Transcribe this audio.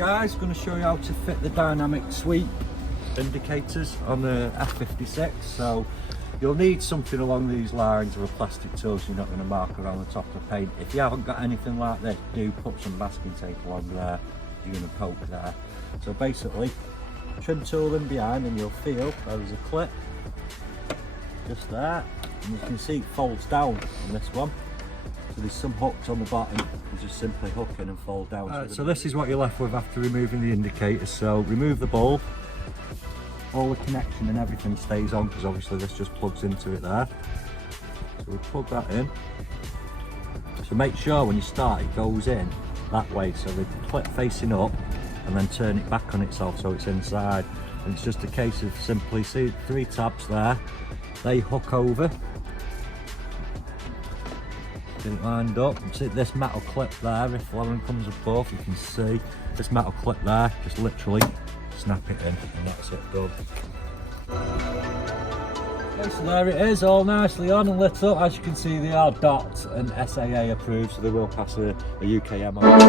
guys, going to show you how to fit the dynamic sweep indicators on the F56. So you'll need something along these lines of a plastic tool, so you're not going to mark around the top of the paint. If you haven't got anything like this, do put some masking tape along there. You're going to poke there. So basically, trim tool in behind and you'll feel there's a clip just there, and you can see it folds down on this one. So there's some hooks on the bottom, you just simply hook in and fold down. So this is what you're left with after removing the indicators. So remove the bulb, all the connection and everything stays on because obviously this just plugs into it there. So we plug that in. So make sure when you start it goes in that way, so the clip facing up, and then turn it back on itself so it's inside. And it's just a case of simply, see 3 tabs there, they hook over. Get it lined up, and see this metal clip there, if one comes above you can see this metal clip there, just literally snap it in and that's it done. Okay, so there it is, all nicely on and lit up. As you can see, they are DOT and SAA approved, so they will pass a UK MOT.